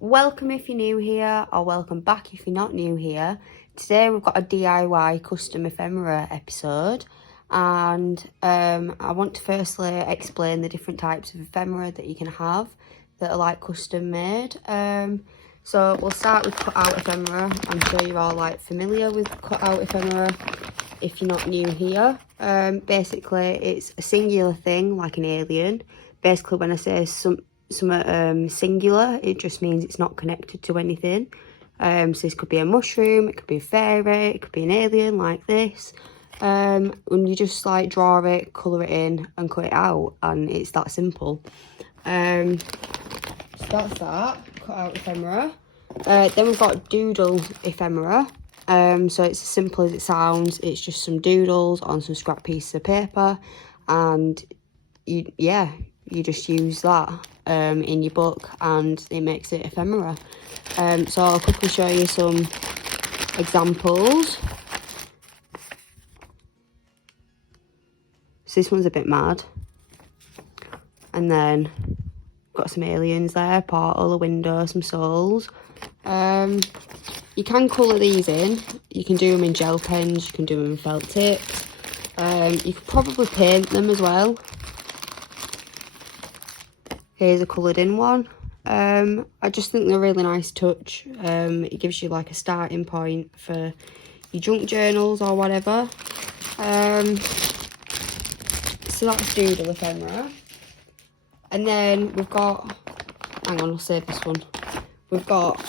Welcome if you're new here, or welcome back if you're not new here. Today we've got a DIY custom ephemera episode, and I want to firstly explain the different types of ephemera that you can have that are like custom made. So we'll start with cut out ephemera. I'm sure you're all like familiar with cut out ephemera if you're not new here. Basically it's a singular thing like an alien. Basically when I say some singular, it just means it's not connected to anything. So this could be a mushroom, it could be a fairy, it could be an alien like this. And you just like draw it, colour it in and cut it out, and it's that simple. So that's that, cut out ephemera. Then we've got doodle ephemera. So it's as simple as it sounds. It's just some doodles on some scrap pieces of paper, and you just use that in your book and it makes it ephemera. So I'll quickly show you some examples. So this one's a bit mad, and then got some aliens there, portal, a window, some souls. You can colour these in. You can do them in gel pens, you can do them in felt tips. You could probably paint them as well. Here's a coloured in one. I just think they're a really nice touch. It gives you like a starting point for your junk journals or whatever. So that's doodle ephemera. And then we've got, hang on, I'll save this one. We've got,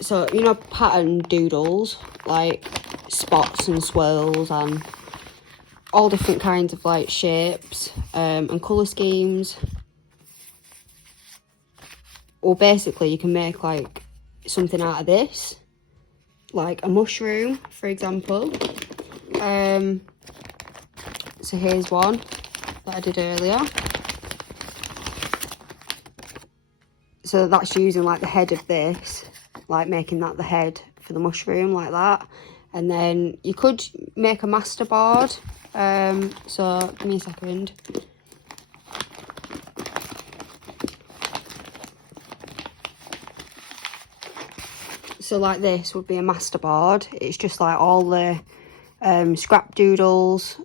so you know, pattern doodles, like spots and swirls and all different kinds of like shapes and colour schemes. Well, basically you can make like something out of this, like a mushroom, for example. So here's one that I did earlier. So that's using like the head of this, like making that the head for the mushroom, like that. And then you could make a masterboard. So give me a second. So like this would be a masterboard. It's just like all the scrap doodles,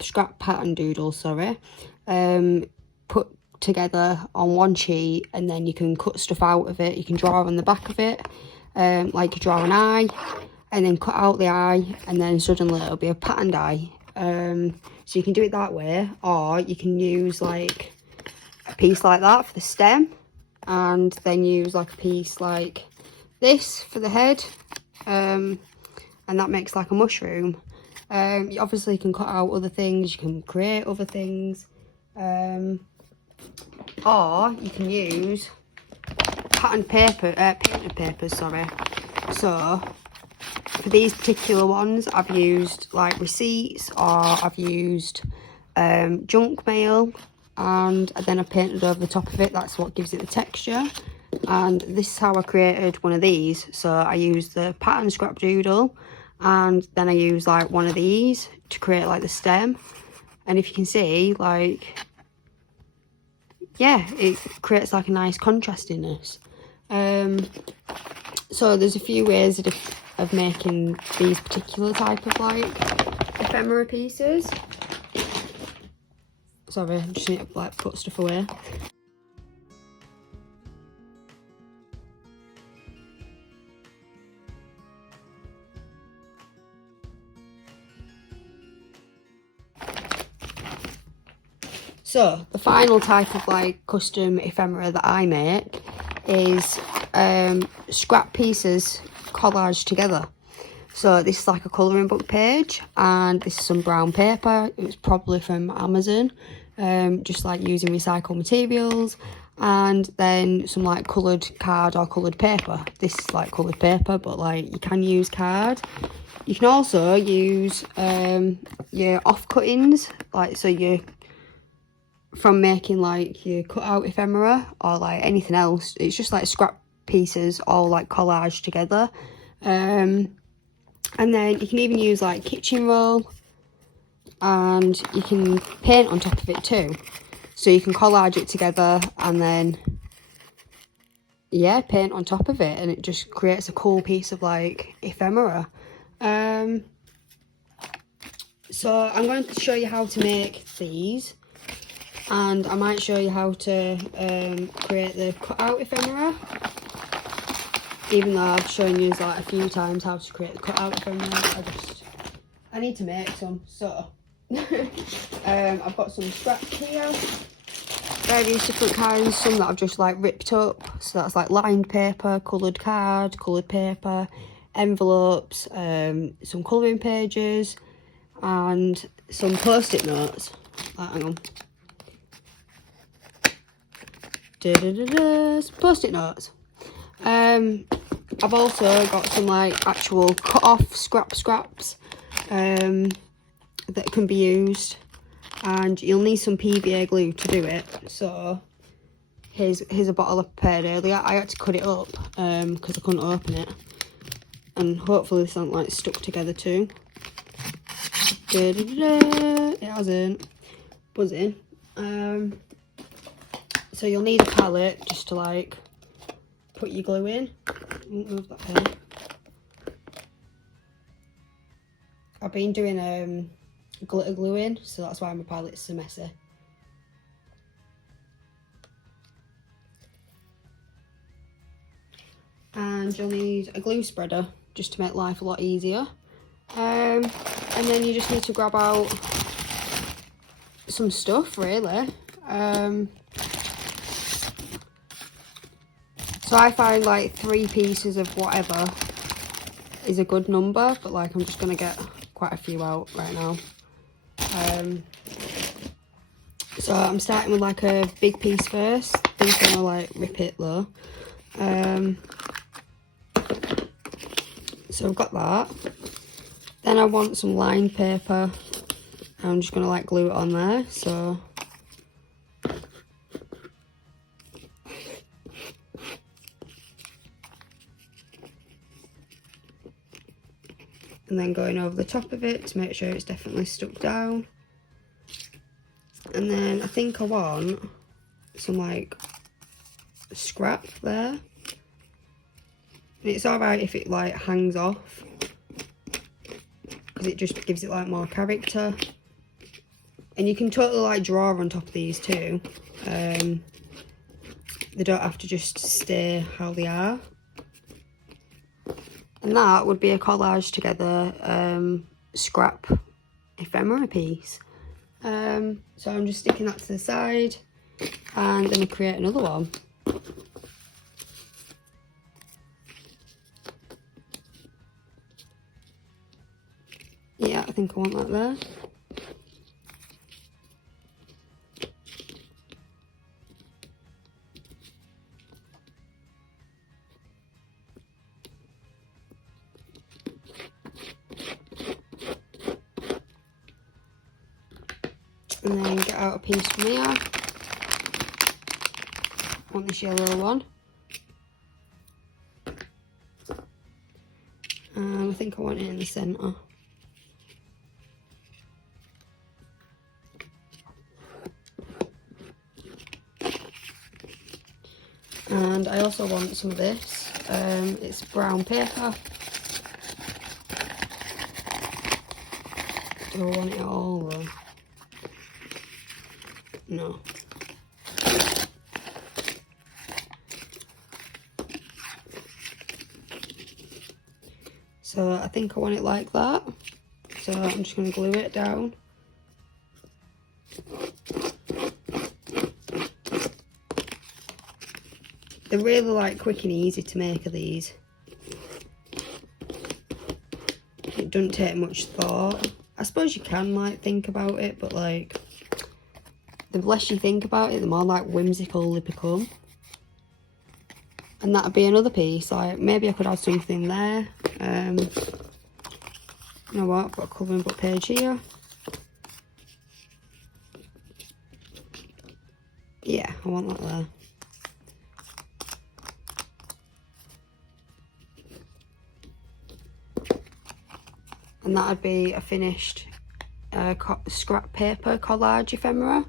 scrap pattern doodles, sorry, put together on one sheet, and then you can cut stuff out of it. You can draw on the back of it, like you draw an eye, and then cut out the eye, and then suddenly it'll be a patterned eye. So you can do it that way, or you can use like a piece like that for the stem, and then use like a piece like this for the head, and that makes like a mushroom. You obviously can cut out other things, you can create other things, or you can use patterned paper, painted papers, sorry. So for these particular ones I've used like receipts, or I've used junk mail, and then I painted over the top of it. That's what gives it the texture. And this is how I created one of these. So I used the pattern scrap doodle, and then I used like one of these to create like the stem. And if you can see, like, yeah, it creates like a nice contrastiness. So there's a few ways of making these particular type of like ephemera pieces. Sorry, I just need to like put stuff away. So the final type of like custom ephemera that I make is scrap pieces collaged together. So this is like a colouring book page, and this is some brown paper. It was probably from Amazon, just like using recycled materials, and then some like coloured card or coloured paper. This is like coloured paper, but like you can use card. You can also use your off-cuttings, like so you from making like your cut out ephemera or like anything else. It's just like scrap pieces all like collaged together. And then you can even use like kitchen roll, and you can paint on top of it too. So you can collage it together and then yeah, paint on top of it, and it just creates a cool piece of like ephemera. So I'm going to show you how to make these, and I might show you how to create the cutout ephemera, even though I've shown you like a few times how to create the cutout ephemera. I need to make some, so I've got some scraps here, various different kinds, some that I've just like ripped up, so that's like lined paper, coloured card, coloured paper, envelopes, some colouring pages, and some post-it notes. Hang on. Post-it notes. I've also got some like actual cut-off scraps that can be used, and you'll need some PVA glue to do it. So here's a bottle I prepared earlier. I had to cut it up because I couldn't open it, and hopefully this isn't like stuck together too. It hasn't. Buzzing. So you'll need a palette just to like put your glue in. Move that pen. I've been doing glitter glue in, so that's why my palette's so messy. And you'll need a glue spreader just to make life a lot easier. And then you just need to grab out some stuff, really. So I find like 3 pieces of whatever is a good number, but like I'm just gonna get quite a few out right now. So I'm starting with like a big piece first. I'm just gonna like rip it though. So I've got that. Then I want some lined paper. I'm just gonna like glue it on there. So and then going over the top of it to make sure it's definitely stuck down. And then I think I want some like scrap there. And it's alright if it like hangs off, because it just gives it like more character. And you can totally like draw on top of these too. They don't have to just stay how they are. And that would be a collage together scrap ephemera piece. So I'm just sticking that to the side and then I create another one. Yeah, I think I want that there. And then get out a piece from here. I want this yellow one. I think I want it in the centre. And I also want some of this. It's brown paper. Do I want it all though? No. So I think I want it like that. So I'm just going to glue it down. They're really like quick and easy to make of these. It doesn't take much thought. I suppose you can like think about it, but like the less you think about it, the more like whimsical they become. And that'd be another piece. Like maybe I could add something there. You know what? I've got a colouring book page here. Yeah, I want that there. And that'd be a finished scrap paper collage ephemera.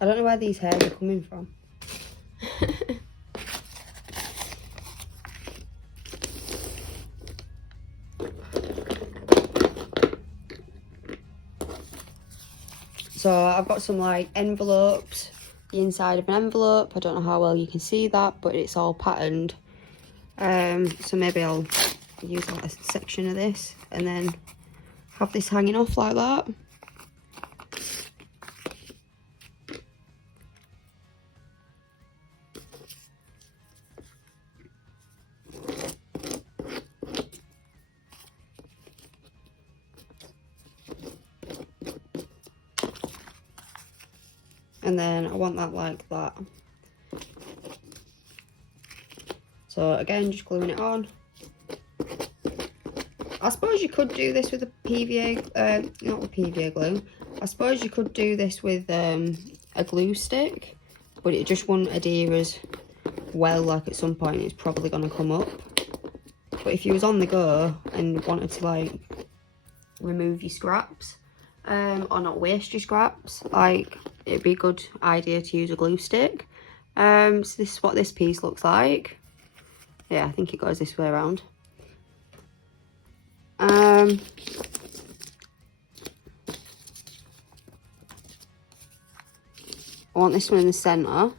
I don't know where these hairs are coming from. So I've got some like envelopes, the inside of an envelope. I don't know how well you can see that, but it's all patterned. So maybe I'll use like a section of this and then have this hanging off like that. And then I want that like that. So again, just gluing it on. I suppose you could do this with a PVA, not with PVA glue. I suppose you could do this with a glue stick, but it just wouldn't adhere as well. Like at some point it's probably going to come up. But if you was on the go and wanted to like remove your scraps, or not waste your scraps, like it'd be a good idea to use a glue stick. So this is what this piece looks like. Yeah, I think it goes this way around. I want this one in the centre.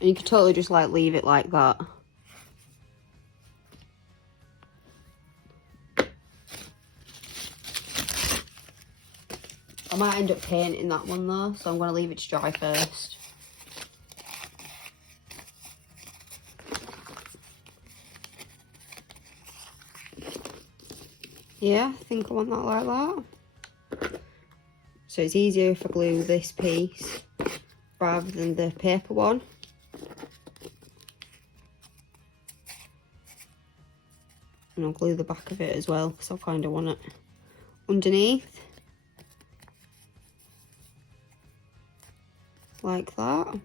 And you could totally just like leave it like that. I might end up painting that one though, so I'm going to leave it to dry first. Yeah, I think I want that like that. So it's easier if I glue this piece rather than the paper one. And I'll glue the back of it as well because I kind of want it underneath. Like that.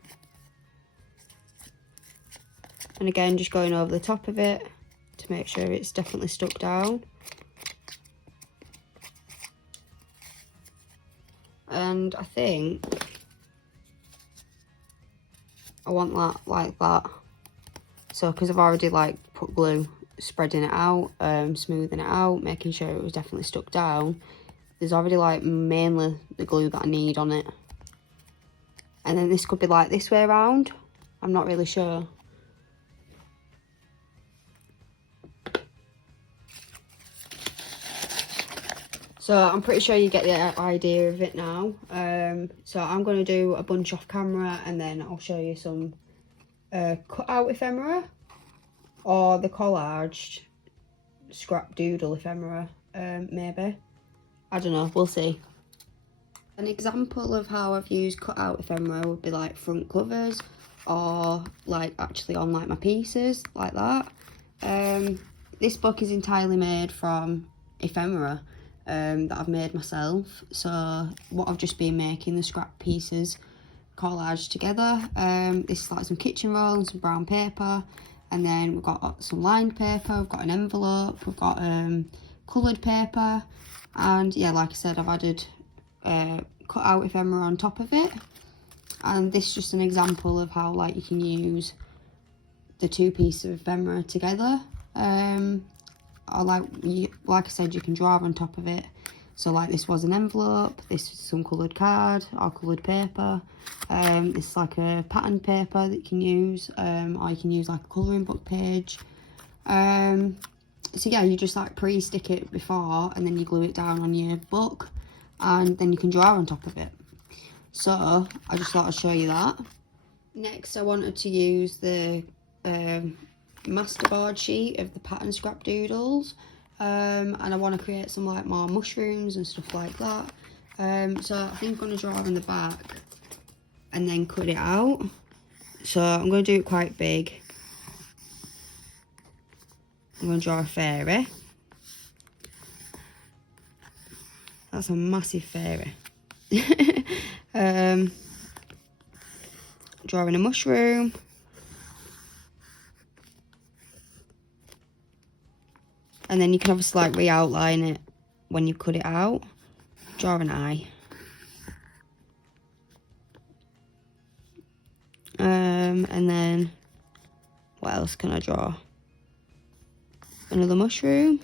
And again, just going over the top of it to make sure it's definitely stuck down. And I think I want that like that. So because I've already like put glue, spreading it out, smoothing it out, making sure it was definitely stuck down, there's already like mainly the glue that I need on it. And then this could be like this way around, I'm not really sure. So I'm pretty sure you get the idea of it now. So I'm going to do a bunch off camera and then I'll show you some cut out ephemera or the collaged scrap doodle ephemera, maybe. I don't know, we'll see. An example of how I've used cut out ephemera would be like front covers or like actually on like my pieces like that. This book is entirely made from ephemera that I've made myself. So what I've just been making, the scrap pieces collaged together. This is like some kitchen roll and some brown paper, and then we've got some lined paper, we've got an envelope, we've got coloured paper, and yeah, like I said, I've added cut out ephemera on top of it. And this is just an example of how like you can use the two pieces of ephemera together. Or like I said, you can draw on top of it. So like this was an envelope, this is some coloured card or coloured paper. This is like a patterned paper that you can use, or you can use like a colouring book page. So yeah, you just like pre-stick it before and then you glue it down on your book and then you can draw on top of it. So I just thought I'd show you that. Next I wanted to use the masterboard sheet of the pattern scrap doodles, and I want to create some like more mushrooms and stuff like that. So I think I'm going to draw in the back and then cut it out. So I'm going to do it quite big. I'm going to draw a fairy. That's a massive fairy. Drawing a mushroom. And then you can obviously like re-outline it when you cut it out. Draw an eye. And then what else can I draw? Another mushroom.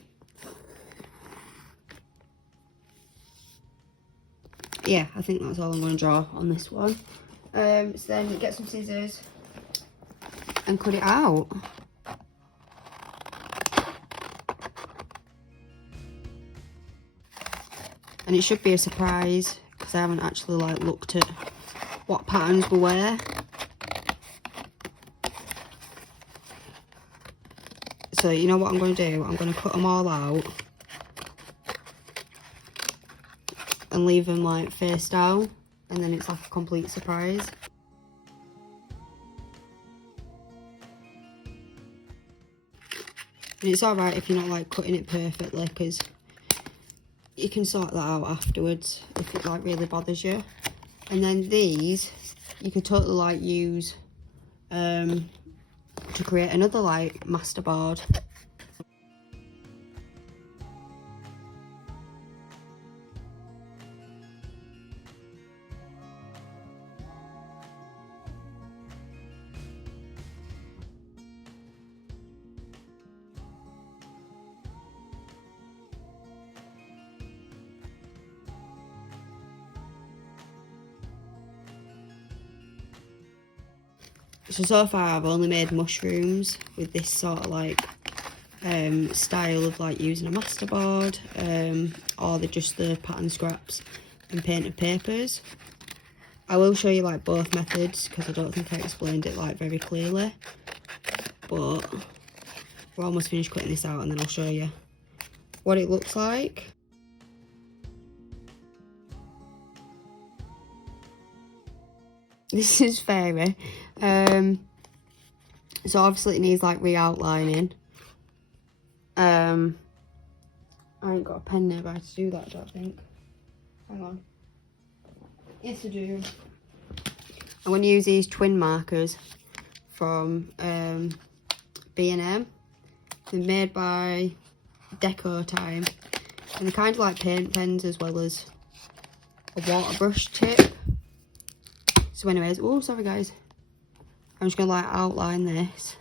Yeah, I think that's all I'm going to draw on this one. So then get some scissors and cut it out. And it should be a surprise because I haven't actually like looked at what patterns we wear. So you know what I'm going to do? I'm going to cut them all out and leave them like face down, and then it's like a complete surprise. And it's alright if you're not like cutting it perfectly, because you can sort that out afterwards if it like really bothers you. And then these you could totally like use to create another like masterboard. So far I've only made mushrooms with this sort of like style of like using a masterboard, or just the pattern scraps and painted papers. I will show you like both methods because I don't think I explained it like very clearly, but we're almost finished cutting this out and then I'll show you what it looks like. This is fairy. So obviously it needs like re-outlining. I ain't got a pen nearby to do that, I don't think. Hang on. Yes, I do. I'm going to use these twin markers from B&M. They're made by Deco Time. And they're kind of like paint pens as well as a water brush tip. So anyways, oh sorry guys. I'm just going to like outline this.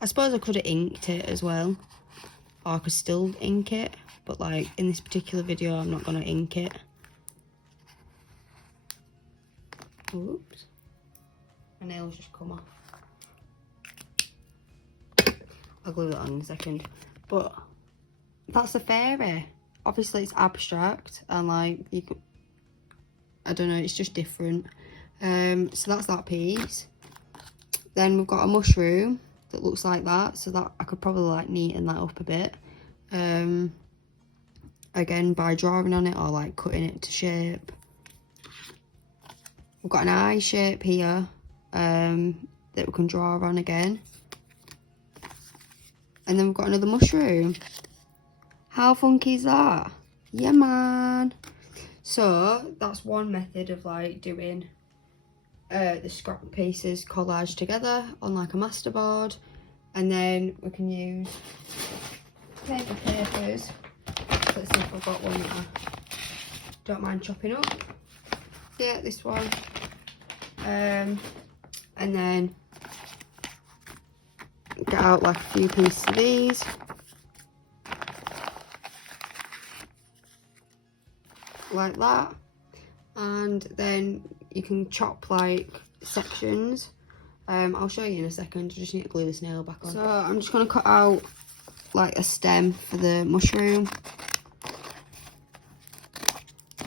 I suppose I could have inked it as well, or I could still ink it, but like in this particular video I'm not going to ink it. Oops, my nail's just come off. I'll glue that on in a second. But that's a fairy. Obviously it's abstract and like you could, I don't know, it's just different. So that's that piece. Then we've got a mushroom that looks like that, so that I could probably like neaten that up a bit. Again, by drawing on it or like cutting it to shape. We've got an eye shape here that we can draw on again. And then we've got another mushroom. How funky is that? Yeah, man. So that's one method of like doing the scrap pieces collage together on like a masterboard. And then we can use paper papers. Let's see if I've got one that I don't mind chopping up. Yeah, this one. And then get out like a few pieces of these. Like that. And then you can chop like sections. I'll show you in a second. I just need to glue this nail back on. So I'm just going to cut out like a stem for the mushroom.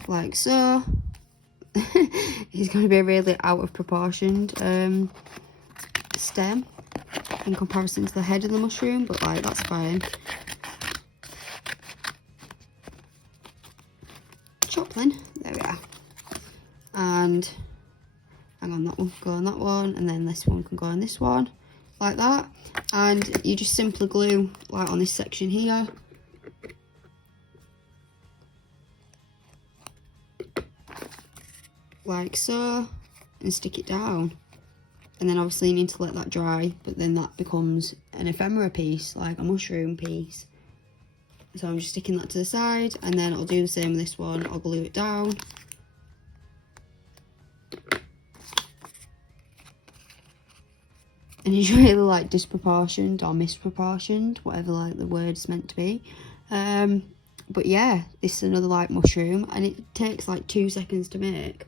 Like so. It's going to be a really out of proportioned stem in comparison to the head of the mushroom, but like that's fine. Chop then. There we are. And hang on, that one can go on that one, and then this one can go on this one. like that, and you just simply glue like on this section here. Like so, and stick it down. And then obviously you need to let that dry, but then that becomes an ephemera piece, like a mushroom piece. So I'm just sticking that to the side, and then I'll do the same with this one. I'll glue it down. And it's really like disproportioned or misproportioned, whatever like the word's meant to be. But yeah, this is another like mushroom, and it takes like 2 seconds to make.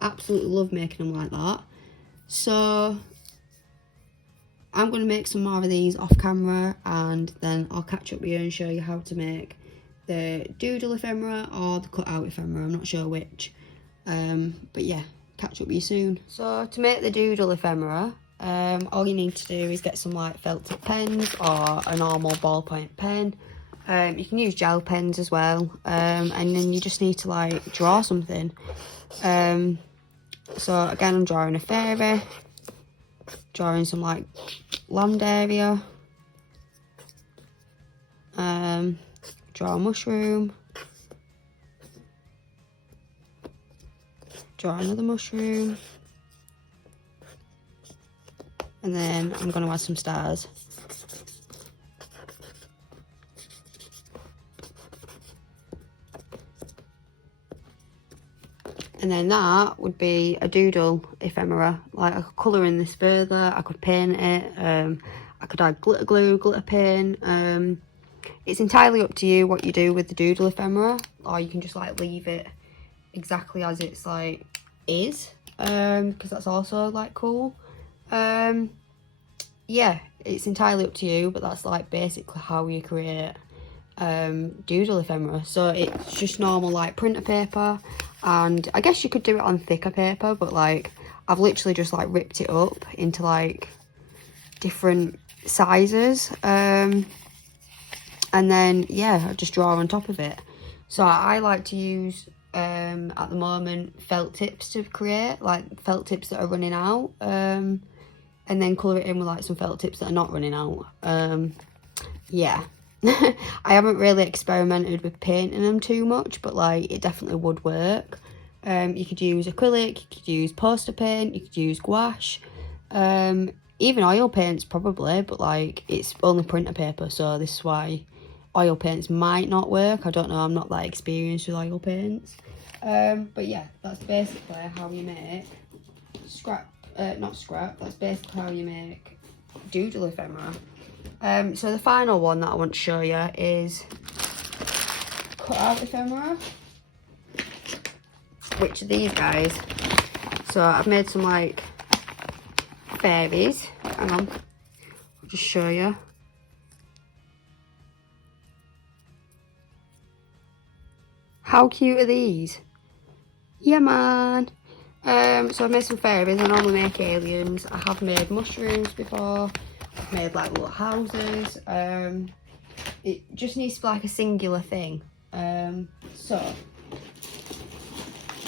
Absolutely love making them like that. So I'm going to make some more of these off camera, and then I'll catch up with you and show you how to make the doodle ephemera or the cut out ephemera. I'm not sure which. But yeah, catch up with you soon. So to make the doodle ephemera, all you need to do is get some like felt tip pens or a normal ballpoint pen. You can use gel pens as well, and then you just need to like draw something. So again, I'm drawing a fairy, drawing some like land area, draw a mushroom, draw another mushroom, and then I'm going to add some stars. And then that would be a doodle ephemera. Like I could colour in this further, I could paint it, I could add glitter glue, glitter paint. It's entirely up to you what you do with the doodle ephemera, or you can just like leave it exactly as it's like is, because that's also like cool. Yeah, it's entirely up to you, but that's like basically how you create doodle ephemera. So it's just normal like printer paper, and I guess you could do it on thicker paper, but like I've literally just like ripped it up into like different sizes, and then yeah, I just draw on top of it. So I like to use at the moment felt tips to create, like felt tips that are running out, and then colour it in with like some felt tips that are not running out. Yeah. I haven't really experimented with painting them too much, but like it definitely would work. You could use acrylic, you could use poster paint, you could use gouache, even oil paints probably, but like it's only printer paper, so this is why oil paints might not work. I don't know, I'm not that experienced with oil paints. But yeah, that's basically how you make that's basically how you make doodle ephemera. So the final one that I want to show you is cut out ephemera, which are these guys. So I've made some like fairies. Hang on, I'll just show you. How cute are these? Yeah, man. So I've made some fairies. I normally make aliens. I have made mushrooms before. I've made like little houses. It just needs to be like a singular thing. So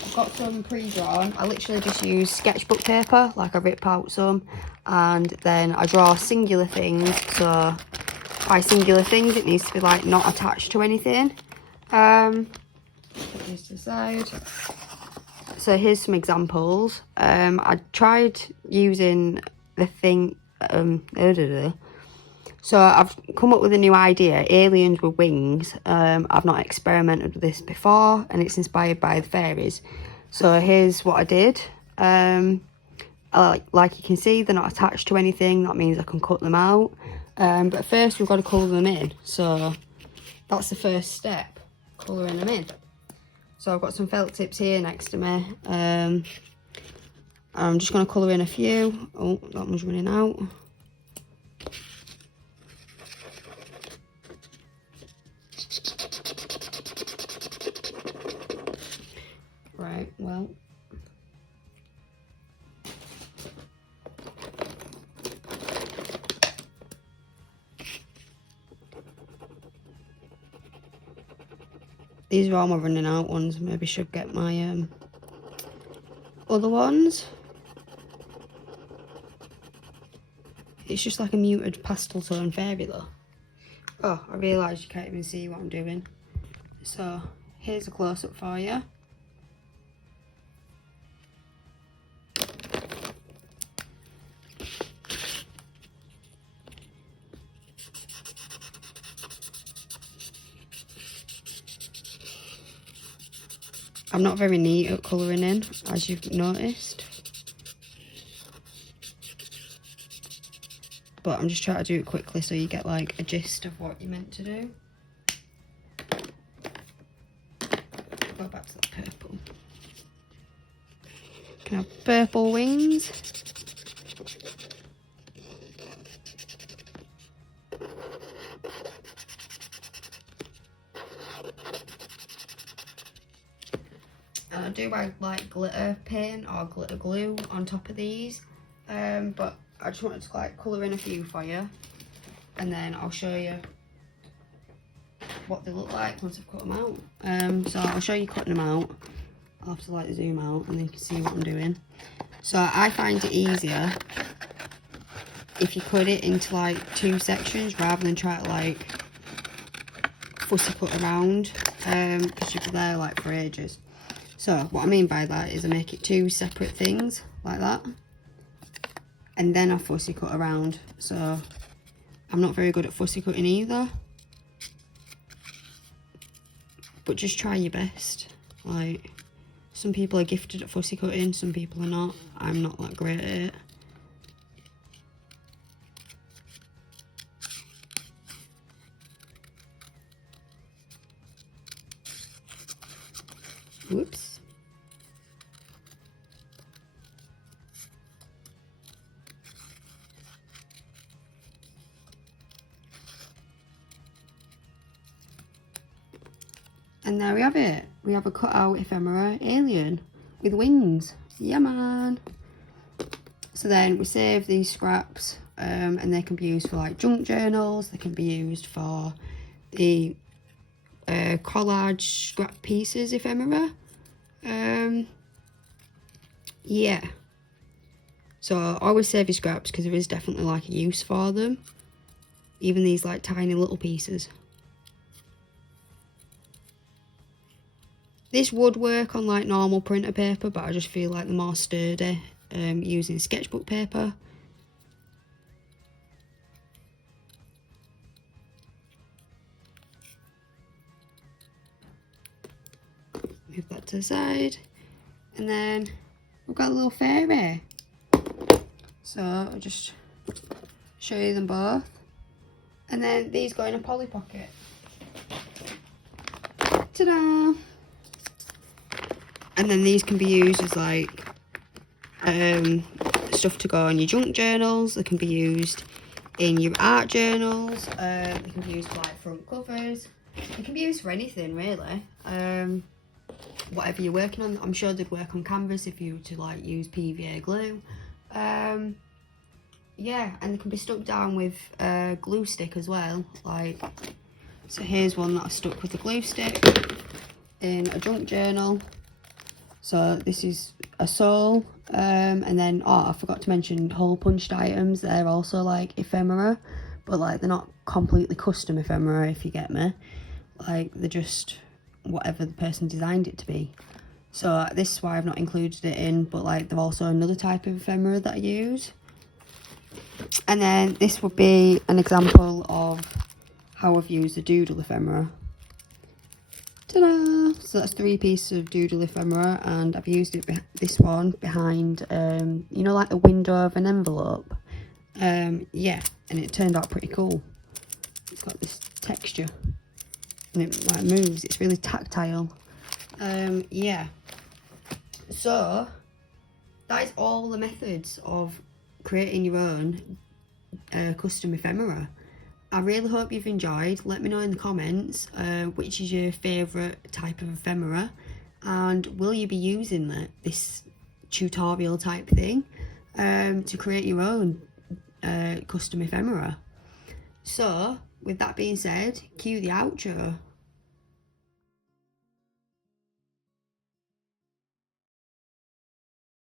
I've got some pre-drawn. I literally just use sketchbook paper, like I rip out some, and then I draw singular things. So by singular things, it needs to be like not attached to anything. Put these to the side. So here's some examples. I tried using the thing. So I've come up with a new idea, aliens with wings. I've not experimented with this before, and it's inspired by the fairies. So here's what I did. Like you can see, they're not attached to anything. That means I can cut them out. But first we've got to colour them in. So that's the first step, colouring them in. So I've got some felt tips here next to me. I'm just going to colour in a few. Oh, that one's running out. Right, well. These are all my running out ones. Maybe should get my other ones. It's just like a muted pastel tone fairy though. Oh, I realised you can't even see what I'm doing. So here's a close-up for you. I'm not very neat at colouring in, as you've noticed. But I'm just trying to do it quickly so you get like a gist of what you're meant to do. Go back to the purple. Can have purple wings. And I do like glitter paint or glitter glue on top of these, but I just wanted to like colour in a few for you, and then I'll show you what they look like once I've cut them out. So I'll show you cutting them out. I'll have to like zoom out and then you can see what I'm doing. So I find it easier if you cut it into like 2 sections rather than try to like fussy cut around, because you'll be there like for ages. So what I mean by that is I make it 2 separate things like that, and then I fussy cut around. So I'm not very good at fussy cutting either, but just try your best. Like, some people are gifted at fussy cutting, some people are not. I'm not that great at it. Whoops. And there we have it. We have a cut out ephemera alien with wings. Yeah, man. So then we save these scraps, and they can be used for like junk journals. They can be used for the collage scrap pieces ephemera. Yeah. So always save your scraps because there is definitely like a use for them. Even these like tiny little pieces. This would work on like normal printer paper, but I just feel like they're more sturdy using sketchbook paper. Move that to the side. And then we've got a little fairy. So I'll just show you them both. And then these go in a Polly Pocket. Ta-da! And then these can be used as like stuff to go on your junk journals. They can be used in your art journals. They can be used for like front covers. They can be used for anything really. Whatever you're working on. I'm sure they'd work on canvas if you were to like use PVA glue. Yeah, and they can be stuck down with glue stick as well. Like, so here's one that I stuck with a glue stick in a junk journal. So this is a sole, and then, oh, I forgot to mention hole punched items. They're also like ephemera, but like they're not completely custom ephemera, if you get me. Like, they're just whatever the person designed it to be. So this is why I've not included it in, but like they're also another type of ephemera that I use. And then this would be an example of how I've used a doodle ephemera. Ta-da! So that's 3 pieces of doodle ephemera, and I've used it this one behind, you know, like the window of an envelope. Yeah, and it turned out pretty cool. It's got this texture, and it like moves. It's really tactile. Yeah. So that is all the methods of creating your own custom ephemera. I really hope you've enjoyed. Let me know in the comments which is your favourite type of ephemera, and will you be using this tutorial type thing to create your own custom ephemera. So with that being said, cue the outro.